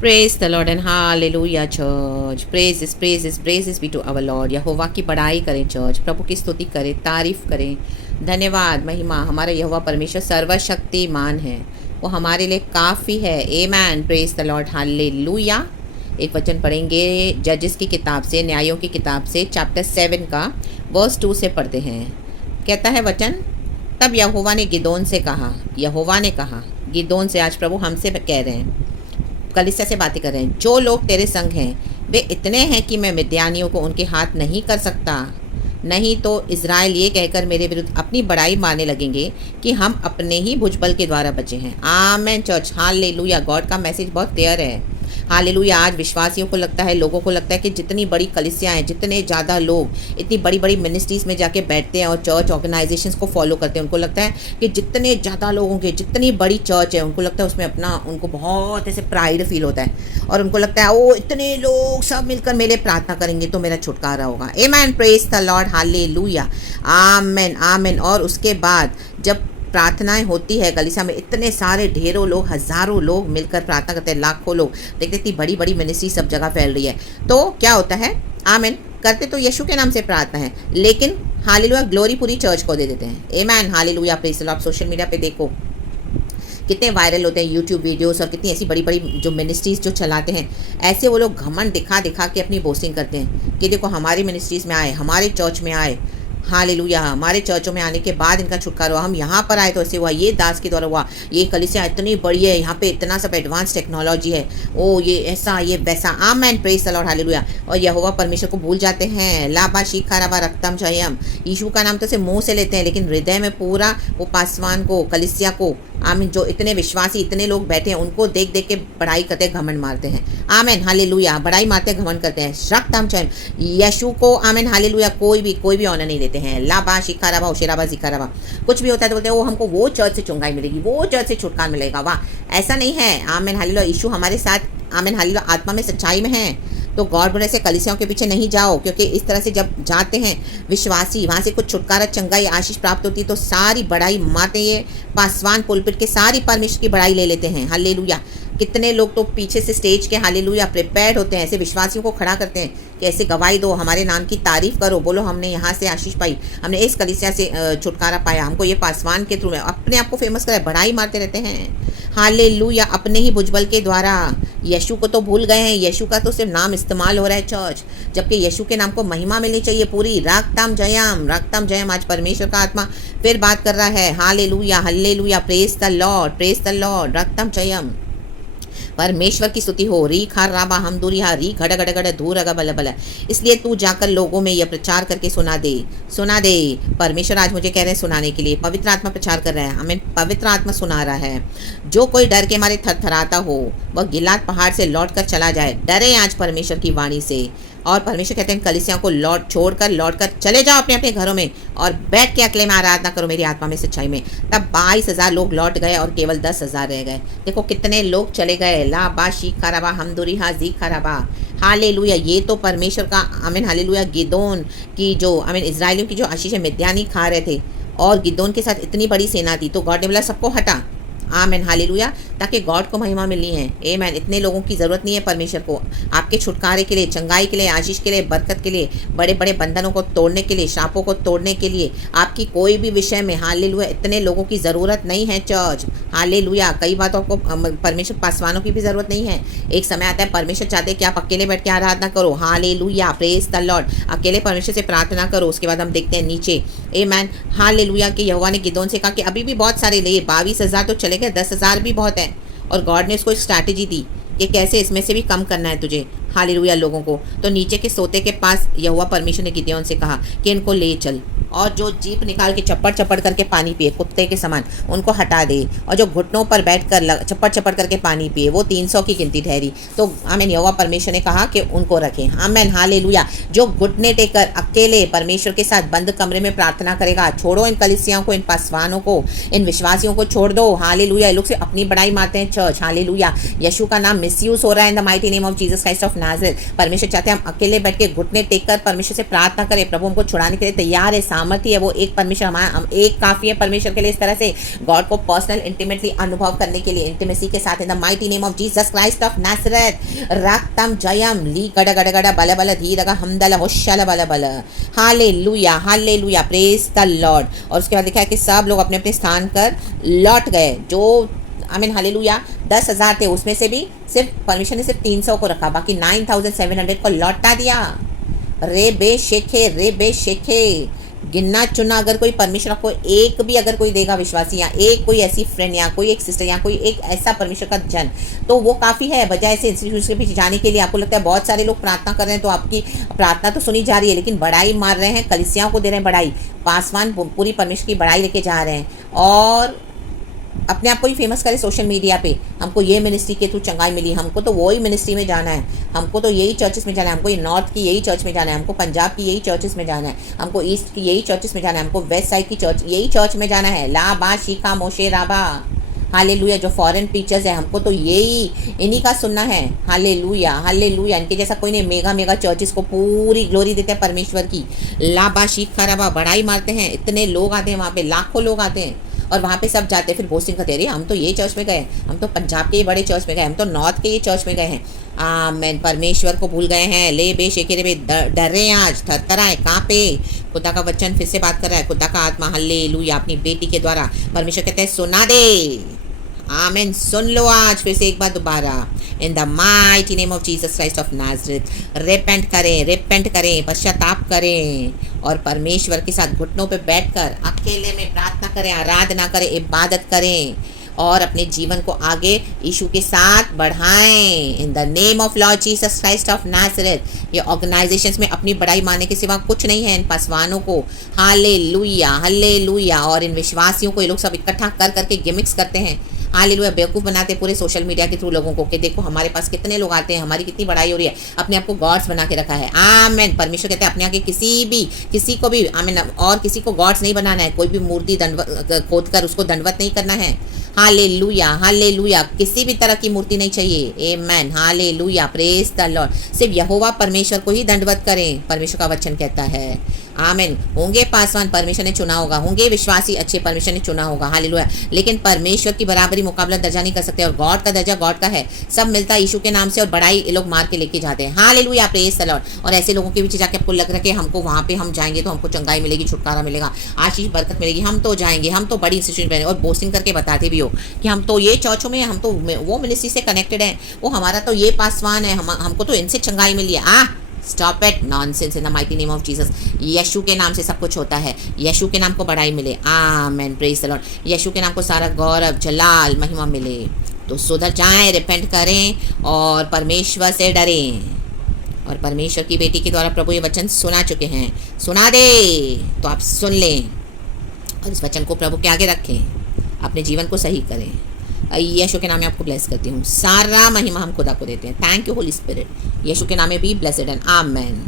Praise the Lord and hallelujah church. Praises be to our Lord. यहोवा की बड़ाई करें church, प्रभु की स्तुति करें, तारीफ करें। धन्यवाद महिमा हमारा यहोवा परमेश्वर सर्वशक्तिमान है, वो हमारे लिए काफ़ी है। Amen. Praise the lord, hallelujah. एक वचन पढ़ेंगे जजेस की किताब से, न्यायों की किताब से, चैप्टर 7 का वर्स 2 से पढ़ते हैं। कहता है वचन, तब यहोवा ने गिदोन से कहा, यहोवा ने कहा गिदोन से, आज प्रभु हमसे कह रहे हैं, कलीसिया से बातें कर रहे हैं, जो लोग तेरे संग हैं वे इतने हैं कि मैं मिद्यानियों को उनके हाथ नहीं कर सकता, नहीं तो इज़राइल ये कहकर मेरे विरुद्ध अपनी बड़ाई मारने लगेंगे कि हम अपने ही भुजबल के द्वारा बचे हैं। आमेन चर्च, हालेलुया। गॉड का मैसेज बहुत क्लियर है। हालेलुया। आज विश्वासियों को लगता है, लोगों को लगता है कि जितनी बड़ी कलीसियाँ हैं, जितने ज़्यादा लोग इतनी बड़ी बड़ी मिनिस्ट्रीज़ में जाके बैठते हैं और चर्च ऑर्गेनाइजेशंस को फॉलो करते हैं, उनको लगता है कि जितने ज़्यादा लोगों के, जितनी बड़ी चर्च है, उनको लगता है उसमें अपना, उनको बहुत ऐसे प्राइड फील होता है और उनको लगता है ओ इतने लोग सब मिलकर मेरे प्रार्थना करेंगे तो मेरा छुटकारा होगा। Amen. Praise the lord, hallelujah. Amen amen. और उसके बाद जब प्रार्थनाएं होती है कलीसिया में, इतने सारे ढेरों लोग, हज़ारों लोग मिलकर प्रार्थना करते हैं, लाखों लोग, देखते इतनी बड़ी बड़ी मिनिस्ट्री सब जगह फैल रही है, तो क्या होता है, आमेन, करते तो यीशु के नाम से प्रार्थना है, लेकिन हालेलुया ग्लोरी पूरी चर्च को दे देते हैं। Amen, hallelujah. Praise the lord. Social media पे देखो कितने वायरल होते हैं यूट्यूब वीडियोस, और कितनी ऐसी बड़ी बड़ी जो मिनिस्ट्रीज़ जो चलाते हैं, ऐसे वो लोग घमंड दिखा दिखा के अपनी बोस्टिंग करते हैं कि देखो हमारी मिनिस्ट्रीज़ में आए, हमारे चर्च में आए, हालेलुया, हमारे चर्चों में आने के बाद इनका छुटकारा हुआ, हम यहाँ पर आए तो ऐसे हुआ, ये दास के द्वारा हुआ, ये कलीसिया इतनी बड़ी है, यहाँ पे इतना सब एडवांस टेक्नोलॉजी है, ओ ये ऐसा ये वैसा। Amen. Praise the lord, hallelujah. और यहोवा परमेश्वर को भूल जाते हैं। लाबा शिखा रबा रक्तम जयम, यीशु का नाम तो से मुंह से लेते हैं, लेकिन हृदय में पूरा वो पासवान को, कलीसिया को, आमीन, जो इतने विश्वासी इतने लोग बैठे हैं उनको देख देख के बड़ाई करते हैं, घमंड मारते हैं। Amen, hallelujah. बड़ाई मारते हैं, घमंड करते हैं। रक्तम जयम, यीशु को, आमेन, हालेलुया, कोई भी ऑनर नहीं देते हैं। लाबा शिखा रबा उशेराबा जिखा रबा, कुछ भी होता है तो बोलते हैं वो हमको वो चर्च से चुंगाई मिलेगी, वो चर्च से छुटकारा मिलेगा। वाह, ऐसा नहीं है। आमेन, हालेलुया। यीशु हमारे साथ, आमेन, हालेलुया, आत्मा में सच्चाई में है। तो गॉड बोले से कलीसियाओं के पीछे नहीं जाओ, क्योंकि इस तरह से जब जाते हैं विश्वासी, वहाँ से कुछ छुटकारा, चंगाई, आशीष प्राप्त होती है, तो सारी बड़ाई मारते, ये पासवान पुलपिट के सारी परमेश्वर की बड़ाई ले लेते हैं। हालेलुया। कितने लोग तो पीछे से स्टेज के, हालेलुया, प्रिपेयर्ड होते हैं, ऐसे विश्वासियों को खड़ा करते हैं कि ऐसे गवाही दो, हमारे नाम की तारीफ करो, बोलो हमने यहाँ से आशीष पाई, हमने इस कलीसिया से छुटकारा पाया, हमको ये पासवान के थ्रू में, अपने आप को फेमस कराए, बड़ाई मारते रहते हैं। हालेलुया। अपने ही भुजबल के द्वारा। यीशु को तो भूल गए हैं, यीशु का तो सिर्फ नाम इस्तेमाल हो रहा है चर्च, जबकि यीशु के नाम को महिमा मिलनी चाहिए पूरी। रक्तम जयम, रक्तम जयम। आज परमेश्वर का आत्मा फिर बात कर रहा है। Hallelujah, hallelujah. Praise the lord, praise the lord. रक्तम जयम, परमेश्वर की स्तुति हो। री खा राबा हम दूरी हा, री घड़ घड़ घड़ धूर अगा बल बल। इसलिए तू जाकर लोगों में यह प्रचार करके सुना दे, सुना दे। परमेश्वर आज मुझे कह रहे हैं सुनाने के लिए, पवित्र आत्मा प्रचार कर रहा है, हमें पवित्र आत्मा सुना रहा है। जो कोई डर के मारे थरथराता हो वह गिलाद पहाड़ से लौट कर चला जाए। डरे आज परमेश्वर की वाणी से। और परमेश्वर कहते हैं कलीसियाओं को लौट कर चले जाओ अपने अपने घरों में और बैठ के अकेले में आराधना करो मेरी आत्मा में सच्चाई में। तब 22,000 लोग लौट गए और केवल 10,000 रह गए। देखो कितने लोग चले गए। ला बा शी खराबा हम दूरी हा जी खराबा। हालेलुया। ये तो परमेश्वर का, आमीन, हालेलुया, गिदोन की जो, आमीन, इजराइलियों की जो आशीष है, मिद्यानी खा रहे थे और गिदोन के साथ इतनी बड़ी सेना थी, तो गॉड ने बोला सबको हटा। आमेन, हालेलुया, ताकि गॉड को महिमा मिलनी है। आमेन। इतने लोगों की ज़रूरत नहीं है परमेश्वर को, आपके छुटकारे के लिए, चंगाई के लिए, आशीष के लिए, बरकत के लिए, बड़े बड़े बंधनों को तोड़ने के लिए, शापों को तोड़ने के लिए, आपकी कोई भी विषय में, हालेलुया, इतने लोगों की ज़रूरत नहीं है चर्च। हालेलुया। कई बार तो आपको परमेश्वर पासवानों की भी ज़रूरत नहीं है। एक समय आता है परमेश्वर चाहते हैं कि आप अकेले बैठ के आराधना करो। हालेलुया। Praise the Lord. अकेले परमेश्वर से प्रार्थना करो। उसके बाद हम देखते हैं नीचे, आमेन, हालेलुया, कि यहोवा ने गिदोन से कहा कि अभी भी बहुत सारे ले, 22,000 तो चले गए, 10,000 भी बहुत है। और गॉड ने उसको एक स्ट्रैटेजी दी कि कैसे इसमें से भी कम करना है तुझे, हालेलुया, लोगों को। तो नीचे के सोते के पास यहोवा परमेश्वर ने गिदोन से कहा कि इनको ले चल, और जो जीप निकाल के चप्पड़ चप्पड़ करके पानी पिए कुत्ते के समान, उनको हटा दे, और जो घुटनों पर बैठकर चप्पड़ चप्पड़ करके पानी पिए, वो 300 की गिनती ठहरी। तो आमीन, यहोवा परमेश्वर ने कहा कि उनको रखें। आमीन, हालेलुया। जो घुटने टेकर अकेले परमेश्वर के साथ बंद कमरे में प्रार्थना करेगा, छोड़ो इन कलीसियाओं को, इन पासवानों को, इन विश्वासियों को छोड़ दो। हालेलुया। ये लोग से अपनी बड़ाई मारते हैं चर्च। हालेलुया। यीशु का नाम मिसयूज हो रहा है इन the mighty name of Jesus Christ of Nazareth. परमेश्वर चाहते हैं हम अकेले बैठ के घुटने टेक कर परमेश्वर से प्रार्थना करें। प्रभु हमको छुड़ाने के लिए तैयार है, सामर्थ्य है वो एक परमेश्वर, हम एक काफ़ी है परमेश्वर के लिए इस तरह से गॉड को पर्सनल इंटीमेटली अनुभव करने के लिए, इंटीमेसी के साथ। In the mighty name of Jesus Christ of Nazareth, रक्तम जयम ली गड़ गड़ गड़ बल बल धीरग हमदल होशल बल बल। Hallelujah hallelujah, praise the Lord. और उसके बाद लिखा है कि सब लोग अपने अपने स्थान पर लौट गए। जो आमीन हालेलुया 10,000 थे उसमें से भी सिर्फ परमेश्वर ने सिर्फ 300 को रखा, बाकी 9,700 को लौटा दिया। रे बे शेखे गिनना चुना अगर कोई परमेश्वर आपको एक भी अगर कोई देगा विश्वासी, या एक कोई ऐसी फ्रेंड या कोई एक सिस्टर या कोई एक ऐसा परमेश्वर का जन, तो वो काफ़ी है। बजाय ऐसे इंस्टीट्यूट के पीछे जाने के लिए आपको लगता है बहुत सारे लोग प्रार्थना कर रहे हैं तो आपकी प्रार्थना तो सुनी जा रही है, लेकिन बड़ाई मार रहे हैं, कलिसियाओं को दे रहे हैं बड़ाई, पासवान पूरी परमेश्वर की बड़ाई लेके जा रहे हैं और अपने आप को ही फेमस करे सोशल मीडिया पे। हमको ये मिनिस्ट्री के थ्रू चंगाई मिली, हमको तो वही मिनिस्ट्री में जाना है, हमको तो यही चर्चेस में जाना है, हमको ये नॉर्थ की यही चर्च में जाना है, हमको पंजाब की यही चर्चेस में जाना है, हमको ईस्ट की यही चर्चेस में जाना है, हमको वेस्ट साइड की चर्च यही चर्च में जाना है। ला बा शिखा मोशे राबा हालेलुया। जो फॉरेन टीचर्स है हमको तो यही इन्हीं का सुनना है। Hallelujah hallelujah. इनके जैसा कोई नहीं। मेगा चर्चेस को पूरी ग्लोरी देते हैं परमेश्वर की। ला बा शिखा राबा बड़ाई मारते हैं, इतने लोग आते हैं वहाँ पे, लाखों लोग आते हैं और वहाँ पे सब जाते हैं, फिर बोस्टिंग करते हैं, अरे हम तो ये चर्च में गए, हम तो पंजाब के ये बड़े चर्च में गए, हम तो नॉर्थ के ये चर्च में गए हैं। आमेन। परमेश्वर को भूल गए हैं। ले बे शेके बे डरे, आज थरथराए कांपे। खुदा का वचन फिर से बात कर रहा है, खुदा का आत्मा हालेलुया अपनी बेटी के द्वारा। परमेश्वर कहते हैं सुना दे। आमेन। सुन लो आज फिर से एक बार दोबारा। इन the mighty name of Jesus Christ of Nazareth, repent करें, पश्चाताप करें और परमेश्वर के साथ घुटनों पे बैठकर अकेले में प्रार्थना करें, आराधना करें, इबादत करें और अपने जीवन को आगे यीशु के साथ बढ़ाएं। In the name of lord Jesus Christ of Nazareth. ये ऑर्गेनाइजेशंस में अपनी बड़ाई मानने के सिवा कुछ नहीं है इन पासवानों को। Hallelujah hallelujah. और इन विश्वासियों को ये लोग सब इकट्ठा कर करके गिमिक्स करते हैं। हालेलुया। बेवकूफ़ बनाते पूरे सोशल मीडिया के थ्रू लोगों को कि देखो हमारे पास कितने लोग आते हैं, हमारी कितनी बड़ाई हो रही है, अपने आप को गॉड्स बना के रखा है। आमेन। परमेश्वर कहते हैं अपने आगे किसी को भी आमेन और किसी को गॉड्स नहीं बनाना है। कोई भी मूर्ति खोद कर उसको दंडवत नहीं करना है। Hallelujah hallelujah. किसी भी तरह की मूर्ति नहीं चाहिए। आमेन हालेलुया। Praise the Lord. सिर्फ यहोवा परमेश्वर को ही दंडवत करें, परमेश्वर का वचन कहता है। आमेन। होंगे पासवान, परमेश्वर ने चुना होगा, होंगे विश्वासी अच्छे, परमेश्वर ने चुना होगा। हालेलुया। लेकिन परमेश्वर की बराबरी मुकाबला दर्जा नहीं कर सकते और गॉड का दर्जा गॉड का है। सब मिलता है यीशु के नाम से और बड़ाई ये लोग मार के लेके जाते हैं। हालेलुया। Praise the Lord. और ऐसे लोगों के पीछे जाके आपको लग रहा है कि हमको वहाँ पे हम जाएंगे तो हमको चंगाई मिलेगी, छुटकारा मिलेगा, आशीष बरकत मिलेगी, हम तो जाएंगे, हम तो बड़ी इंस्टीट्यूशन में, और बोस्टिंग करके बताते भी हो कि हम तो ये चर्चों में, हम तो वो मिनिस्ट्री से कनेक्टेड हैं, वो हमारा तो ये पासवान है, हमको तो इनसे चंगाई मिली है। Stop it nonsense in the mighty name of Jesus. यीशु के नाम से सब कुछ होता है। यीशु के नाम को बड़ाई मिले। आमेन। Praise the lord. यीशु के नाम को सारा गौरव जलाल महिमा मिले। तो सुधर जाएं, रिपेंट करें और परमेश्वर से डरें। और परमेश्वर की बेटी के द्वारा प्रभु ये वचन सुना चुके हैं, सुना दे तो आप सुन लें और इस वचन को प्रभु के आगे रखें, अपने जीवन को सही करें। यीशु के नाम में आपको ब्लेस करती हूँ। सारा महिमा हम खुदा को देते हैं। Thank you holy spirit. यीशु के नाम में भी ब्लेसेड एंड आमेन।